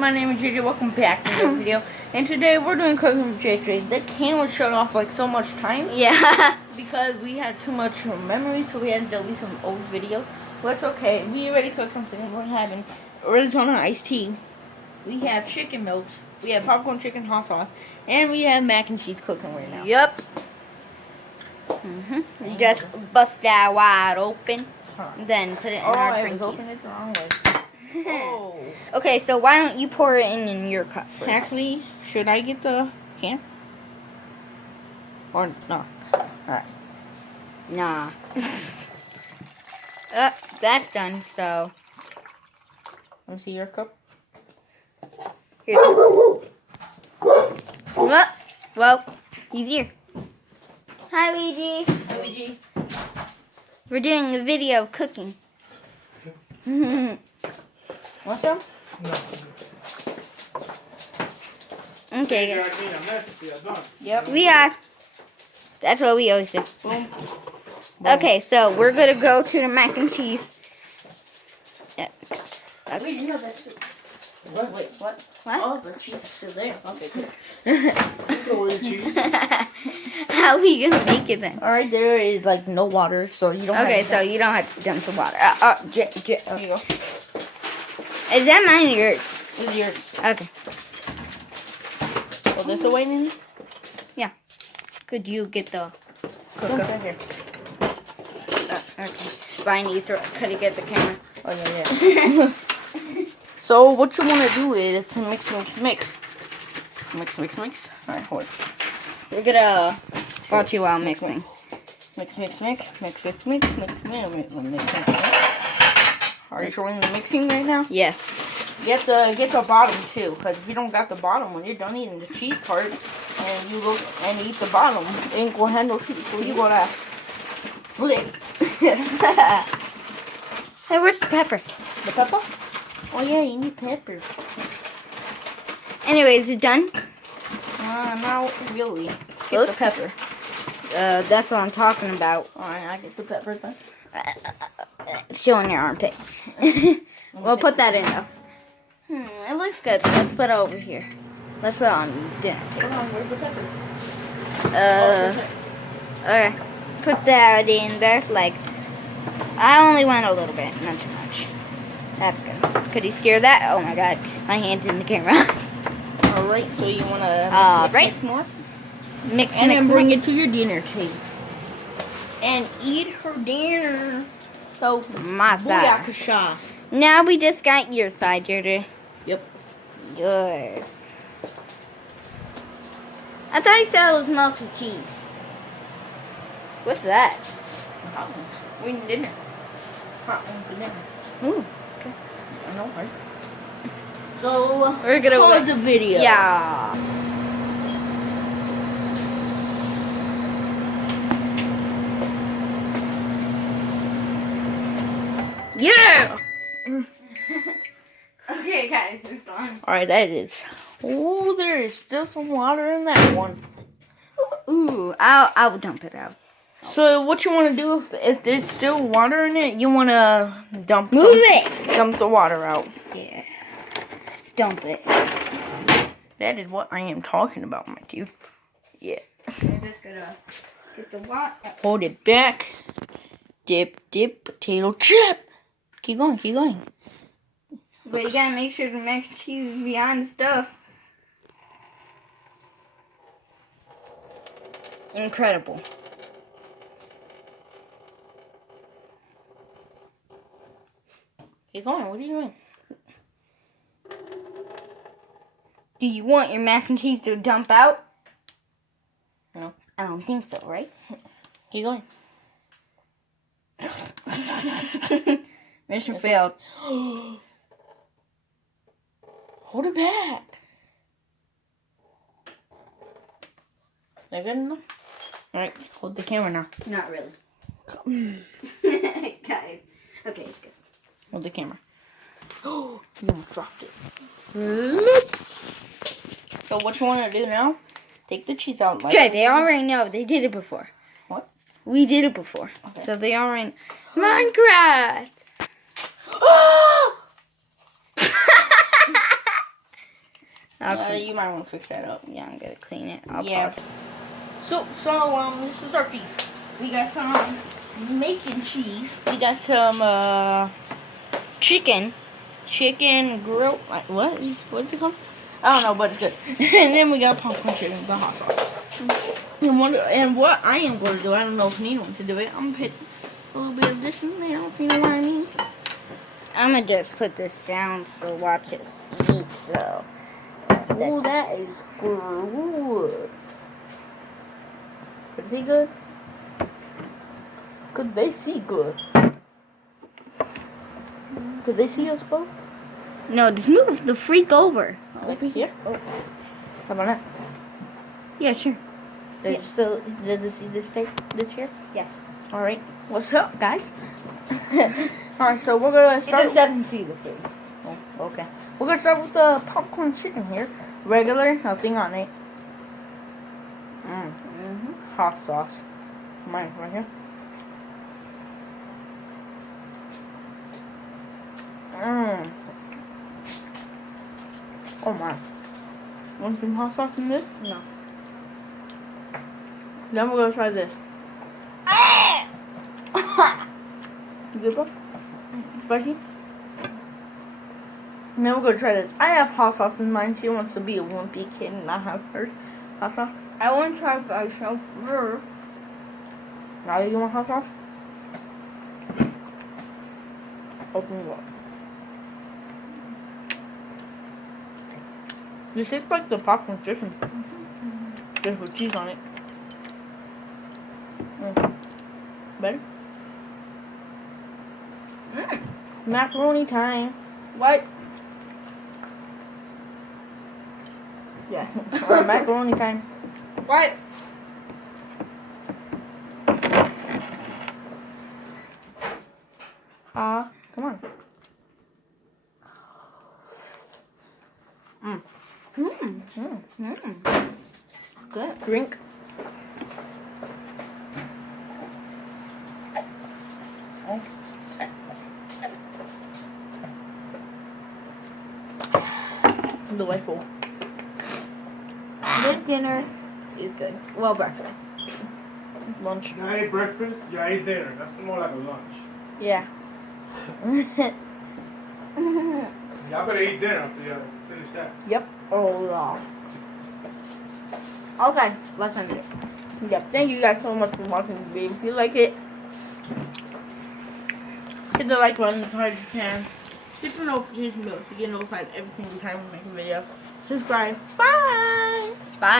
My name is JJ, welcome back to the video. And today we're doing cooking with JJ. The camera shut off like so much time. Yeah. Because we had too much memory, so we had to delete some old videos. But it's okay. We already cooked something. We're having Arizona iced tea. We have chicken milks. We have popcorn chicken hot sauce. And we have mac and cheese cooking right now. Yep. Just bust that wide open. Then put it in our I Twinkies. was opening it the wrong way. Oh. Okay, so why don't you pour it in your cup first? Actually, should I get the can? Or no? Alright. Nah. That's done, so. Let me see your cup. Here's well, he's here. Hi, Luigi. Hi, Luigi. We're doing a video of cooking. Want some? No. Okay. Yep. We are. That's what we always do. Boom. Okay, so we're gonna go to the mac and cheese. Yeah. Wait, you know that's it. What? Wait, what? What? Oh, the cheese is still there. Okay, good. Throw away the cheese. How are we gonna make it then? Alright, there is like no water, so you don't Okay, have to so you don't have to dump the water. There you go. Is that mine or yours? This is yours. Okay. Oh, this away, Nini? Yeah. Could you get the Jump cooker? right here. Okay. Fine, you could you get the camera? Oh, yeah. So, what you want to do is to mix. Mix. Alright, hold it. We're gonna watch you while mixing. Mix. Are you showing the mixing right now? Yes. Get the bottom too, because if you don't got the bottom, when you're done eating the cheese part, and you look and eat the bottom, it ain't gonna have no cheese. So you gotta flip. Hey, where's the pepper? The pepper? Oh yeah, you need pepper. Anyway, is it done? Not really. Get Looks- the pepper. That's what I'm talking about. Alright, I get the pepper then. Showing your armpit. We'll put that in though. It looks good. Let's put it over here. Let's put it on dinner Hold table. on, where's the pepper? Okay. Put that in there. Like, I only want a little bit, not too much. That's good. Could you scare that? Oh my god, my hand's in the camera. Alright, so you wanna Right. mix more? Mix, And mix, then bring mix. it to your dinner table. And eat her dinner. So, My side. booyakasha. Now we just got your side, Jerry. Yep. Yours. I thought you said it was melted cheese. What's that? Hot ones. We need dinner. Hot ones for dinner. Ooh. I know, right? So, We're gonna pause the video. Yeah. Yeah! Okay, guys, it's on. Alright, that is. Oh, there is still some water in that one. Ooh, I'll dump it out. So, what you want to do if there's still water in it, you want to dump the water out. Yeah. Dump it. That is what I am talking about, my dude. Yeah. I'm just gonna get the water. Hold it back. Dip, potato chip. Keep going. But you gotta make sure the mac and cheese is beyond the stuff. Incredible. Keep going. What are you doing? Do you want your mac and cheese to dump out? No. I don't think so, right? Keep going. Mission failed. Hold it back. That good enough? Alright, hold the camera now. Not really. Guys. Okay, it's good. Hold the camera. Oh, you almost dropped it. So what you want to do now? Take the cheese out. Okay, they already know. They did it before. What? We did it before. Okay. So they already... Minecraft! You might want to fix that up. Yeah, I'm gonna clean it. I'll Yeah. pause. So this is our feast. We got some bacon cheese. We got some Chicken. chicken grilled. Like what? What is it called? I don't know, but it's good. And then we got popcorn chicken with the hot sauce. And what I am going to do, I don't know if Nina wants to do it. I'm gonna put a little bit of this in there. If you know what I mean. I'm gonna just put this down so watch it eat. So. Oh, that is good. Could see good? Could they see good? Could they see us both? No, just move the freak over. Like here? Oh. How about that? Yeah, sure. Does it see this tape? This here? Yeah. Alright. What's up, guys? Alright, so we're gonna It start. just doesn't see the food. Oh, okay. We're gonna start with the popcorn chicken here. Regular, nothing on it. Hot sauce. Mine right here. Oh my. Want some hot sauce in this? No. Then we're gonna try this. You good, bro? Spicy? And then we're gonna try this. I have hot sauce in mine. She wants to be a wimpy kid and not have hers. Hot sauce. I want to try myself first. Now you want hot sauce? Open it up. This tastes like the popcorn chicken. Just with cheese on it. Better? Macaroni time. What? Yeah. Or macaroni time. What? Come on. Good. Drink. Oh. Delightful. This dinner is good. Well, breakfast. Lunch. You ate breakfast, you ate dinner. That's more like a lunch. Yeah. Y'all better eat dinner after y'all finish that. Yep. Oh, yeah. Okay, let's end it. Yep. Thank you guys so much for watching the video. If you like it, hit the like button as hard as you can. Hit the notification bell to get notified every single time we make a video. Subscribe. Bye.